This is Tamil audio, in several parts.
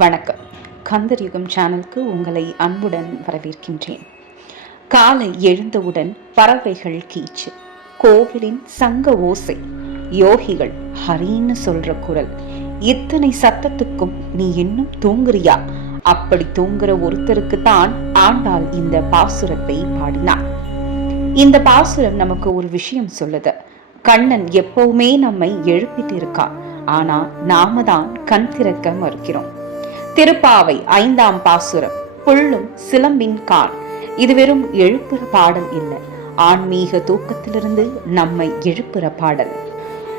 வணக்கம். கந்தர் யுகம் சேனலுக்கு உங்களை அன்புடன் வரவேற்கின்றேன். காலை எழுந்தவுடன் பறவைகள் கீச்சு, கோவிலின் சங்க ஓசை, யோகிகள் ஹரின்னு சொல்ற குரல், இத்தனை சத்தத்துக்கும் நீ இன்னும் தூங்குறியா? அப்படி தூங்குற ஒருத்தருக்கு தான் ஆண்டாள் இந்த பாசுரத்தை பாடினார். இந்த பாசுரம் நமக்கு ஒரு விஷயம் சொல்லுது. கண்ணன் எப்பவுமே நம்மை எழுப்பிட்டு இருக்கான். ஆனா நாம தான் கண் திறக்க மறுக்கிறோம். திருப்பாவை 5ஆம் பாசுரம், புள்ளும் சிலம்பின் கான். இது வெறும் எழுப்புற பாடல் இல்லை, ஆன்மீக தூக்கத்திலிருந்து நம்மை எழுப்புற பாடல்.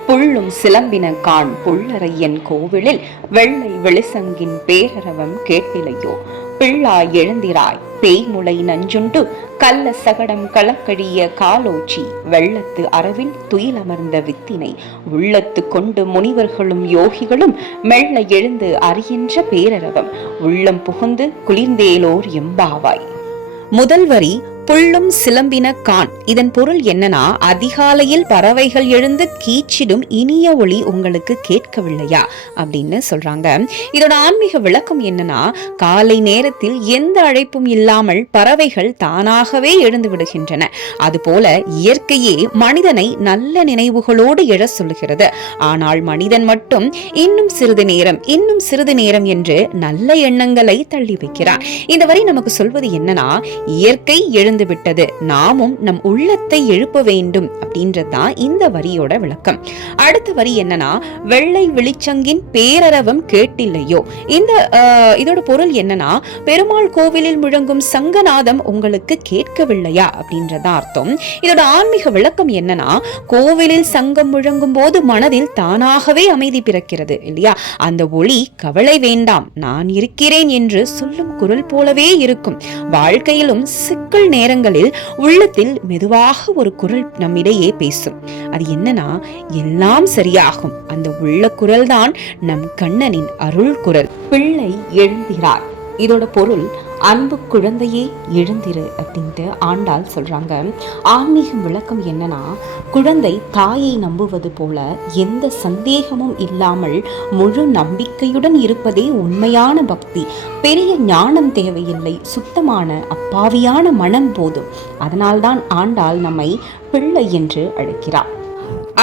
புள்ளும் சிலம்பின கான் புள்ளரையன் கோவிலில் வெள்ளை வெளிசங்கின் பேரரவம் கேட்டிலையோ, பிள்ளாய் எழுந்திராய் பேய்முளை நஞ்சுண்டு கள்ள சகடம் களக்கழிய காலோச்சி, வெள்ளத்து அரவில் துயிலமர்ந்த வித்தினை உள்ளத்து கொண்டு முனிவர்களும் யோகிகளும் மெல்ல எழுந்து அறிகின்ற பேரரவம் உள்ளம் புகுந்து குளிர்ந்தேலோர் எம்பாவாய். முதல் வரி புள்ளும் சிலம்பின கான். இதன் பொருள் என்னன்னா, அதிகாலையில் பறவைகள் எழுந்து கீச்சிடும் இனிய ஒளி உங்களுக்கு கேட்கவில்லையா அப்படின்னு சொல்றாங்க. இதோட ஆன்மீக விளக்கம் என்னன்னா, காலை நேரத்தில் எந்த அழைப்பும் இல்லாமல் பறவைகள் தானாகவே எழுந்து விடுகின்றன. அதுபோல இயற்கையே மனிதனை நல்ல நினைவுகளோடு எழ சொல்லுகிறது. ஆனால் மனிதன் மட்டும் இன்னும் சிறிது நேரம் என்று நல்ல எண்ணங்களை தள்ளி வைக்கிறான். இந்த வரி நமக்கு சொல்வது என்னன்னா, இயற்கை விட்டது, நாமும் நம் உள்ளத்தை எழுப்ப வேண்டும் அப்படின்றதுதான் இந்த வரியோட விளக்கம். அடுத்த வரி என்னன்னா, வெள்ளை வெளிச்சங்கின் பேரரவம் கேட்டில்லையோ. இதோட பொருள் என்னன்னா, பெருமாள் கோவிலில் முழங்கும் சங்கநாதம் உங்களுக்கு கேட்கவில்லையா அப்படின்றத அர்த்தம். இதோட ஆன்மீக விளக்கம் என்னன்னா, கோவிலில் சங்கம் முழங்கும் போது மனதில் தானாகவே அமைதி பிறக்கிறது இல்லையா? அந்த ஒளி கவலை வேண்டாம், நான் இருக்கிறேன் என்று சொல்லும் குரல் போலவே இருக்கும். வாழ்க்கையிலும் சிக்கல் நேரங்களில் உள்ளத்தில் மெதுவாக ஒரு குரல் நம்மிடையே பேசும். அது என்னன்னா, எல்லாம் சரியாகும். அந்த உள்ள குரல் தான் நம் கண்ணனின் அருள் குரல். பிள்ளை எழுந்திரார். இதோட பொருள், அன்பு குழந்தையே எழுந்திரு அப்படின்ட்டு ஆண்டாள் சொல்றாங்க. ஆன்மீக விளக்கம் என்னன்னா, குழந்தை தாயை நம்புவது போல எந்த சந்தேகமும் இல்லாமல் முழு நம்பிக்கையுடன் இருப்பதே உண்மையான பக்தி. பெரிய ஞானம் தேவையில்லை, சுத்தமான அப்பாவியான மனம் போதும். அதனால்தான் ஆண்டாள் நம்மை பிள்ளை என்று அழைக்கிறார்.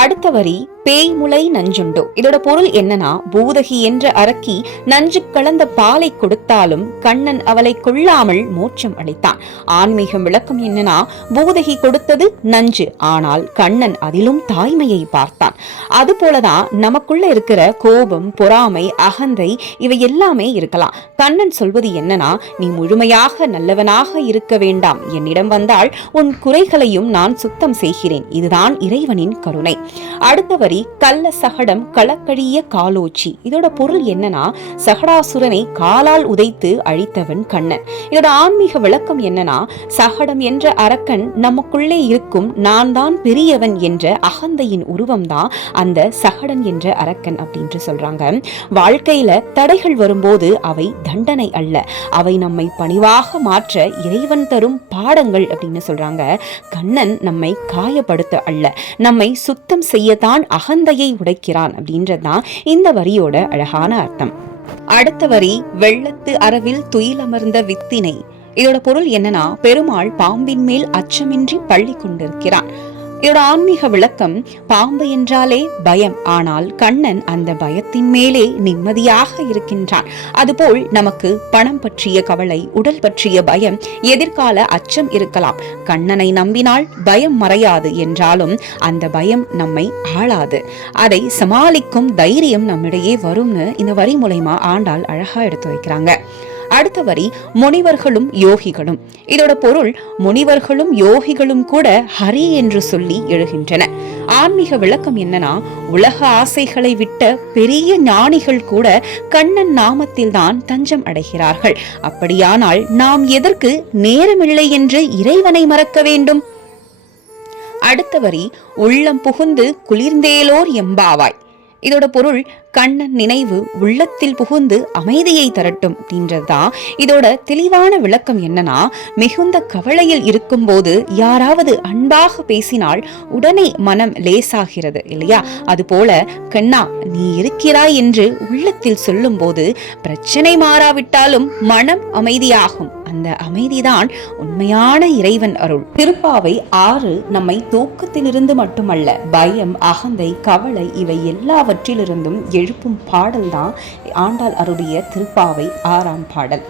அடுத்த வரி பேய்முளை நஞ்சுண்டோ. இதோட பொருள் என்னன்னா, பூதகி என்ற அரக்கி நஞ்சு கலந்த பாலை கொடுத்தாலும் கண்ணன் அவளை கொள்ளாமல் மோட்சம் அளித்தான். ஆன்மீக விளக்கம் என்னன்னா, பூதகி கொடுத்தது நஞ்சு, ஆனால் கண்ணன் அதிலும் தாய்மையை பார்த்தான். அது போலதான் நமக்குள்ள இருக்கிற கோபம், பொறாமை, அகந்தை இவை எல்லாமே இருக்கலாம். கண்ணன் சொல்வது என்னன்னா, நீ முழுமையாக நல்லவனாக இருக்க வேண்டாம், என்னிடம் வந்தால் உன் குறைகளையும் நான் சுத்தம் செய்கிறேன். இதுதான் இறைவனின் கருணை. அடுத்த வரி கள்ள சகடம் களக்கழிய காலோச்சி. இதோட பொருள் என்னன்னா, சகடாசுரனை காலால் உதைத்து அழித்தவன் கண்ணன். இதோட ஆன்மீக விளக்கம் என்னன்னா, சகடம் என்ற அரக்கன் நமக்குள்ளே இருக்கும் நான் தான் பெரியவன் என்ற அகந்தையின் உருவம் தான் அந்த சகடன் என்ற அரக்கன் அப்படின்னு சொல்றாங்க. வாழ்க்கையில தடைகள் வரும்போது அவை தண்டனை அல்ல, அவை நம்மை பணிவாக மாற்ற இறைவன் தரும் பாடங்கள் அப்படின்னு சொல்றாங்க. கண்ணன் நம்மை காயப்படுத்த அல்ல, நம்மை சுத்தம் செய்யத்தான் அகந்தையை உடைக்கிறான் அப்படின்றதுதான் இந்த வரியோட அழகான அர்த்தம். அடுத்த வரி வெள்ளத்து அரவில் துயிலமர்ந்த வித்தினை. இதோட பொருள் என்னன்னா, பெருமாள் பாம்பின் மேல் அச்சமின்றி பள்ளி கொண்டிருக்கிறான். இதோட ஆன்மீக விளக்கம், பாம்பு என்றாலே பயம், ஆனால் கண்ணன் அந்த பயத்தின் மேலே நிம்மதியாக இருக்கின்றான். அதுபோல் நமக்கு பணம் பற்றிய கவலை, உடல் பற்றிய பயம், எதிர்கால அச்சம் இருக்கலாம். கண்ணனை நம்பினால் பயம் மறையாது, என்றாலும் அந்த பயம் நம்மை ஆளாது. அதை சமாளிக்கும் தைரியம் நம்மிடையே வரும்னு இந்த வரி மூலமா ஆண்டாள் அழகா எடுத்து வைக்கிறாங்க. அடுத்த வரி முனிவர்களும் யோகிகளும். இதோட பொருள், முனிவர்களும் யோகிகளும் கூட ஹரி என்று சொல்லி எழுகின்றன. ஆன்மீக விளக்கம் என்னன்னா, உலக ஆசைகளை விட்ட பெரிய ஞானிகள் கூட கண்ணன் நாமத்தில் தான் தஞ்சம் அடைகிறார்கள். அப்படியானால் நாம் எதற்கு நேரமில்லை என்று இறைவனை மறக்க வேண்டும்? அடுத்த வரி உள்ளம் புகுந்து குளிர்ந்தேலோர் எம்பாவாய். இதோட பொருள், கண்ணன் நினைவு உள்ளத்தில் புகுந்து அமைதியை தரட்டும் அப்படின்றதுதான் இதோட தெளிவான விளக்கம். என்னன்னா, மிகுந்த கவலையில் இருக்கும்போது யாராவது அன்பாக பேசினால் உடனே மனம் லேசாகிறது இல்லையா? அதுபோல கண்ணா நீ இருக்கிறாய் என்று உள்ளத்தில் சொல்லும் போது பிரச்சனை மாறாவிட்டாலும் மனம் அமைதியாகும். அந்த அமைதிதான் உண்மையான இறைவன் அருள். திருப்பாவை 6 நம்மை தூக்கத்திலிருந்து மட்டுமல்ல, பயம், அகந்தை, கவலை இவை எல்லாவற்றிலிருந்தும் எழுப்பும் பாடல்தான் ஆண்டாள் அருடைய திருப்பாவை 6ஆம் பாடல்.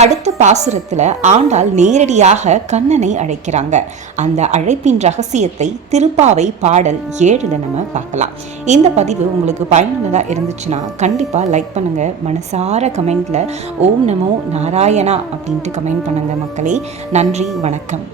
அடுத்த பாசுரத்துல ஆண்டாள் நேரடியாக கண்ணனை அழைக்கிறாங்க. அந்த அழைப்பின் ரகசியத்தை திருப்பாவை பாடல் 7ல நம்ம பார்க்கலாம். இந்த பதிவு உங்களுக்கு பயனுள்ளதா இருந்துச்சுன்னா கண்டிப்பா லைக் பண்ணுங்க. மனசார கமெண்ட்ல ஓம் நமோ நாராயணா அப்படின்ட்டு கமெண்ட் பண்ணுங்க மக்களே. நன்றி, வணக்கம்.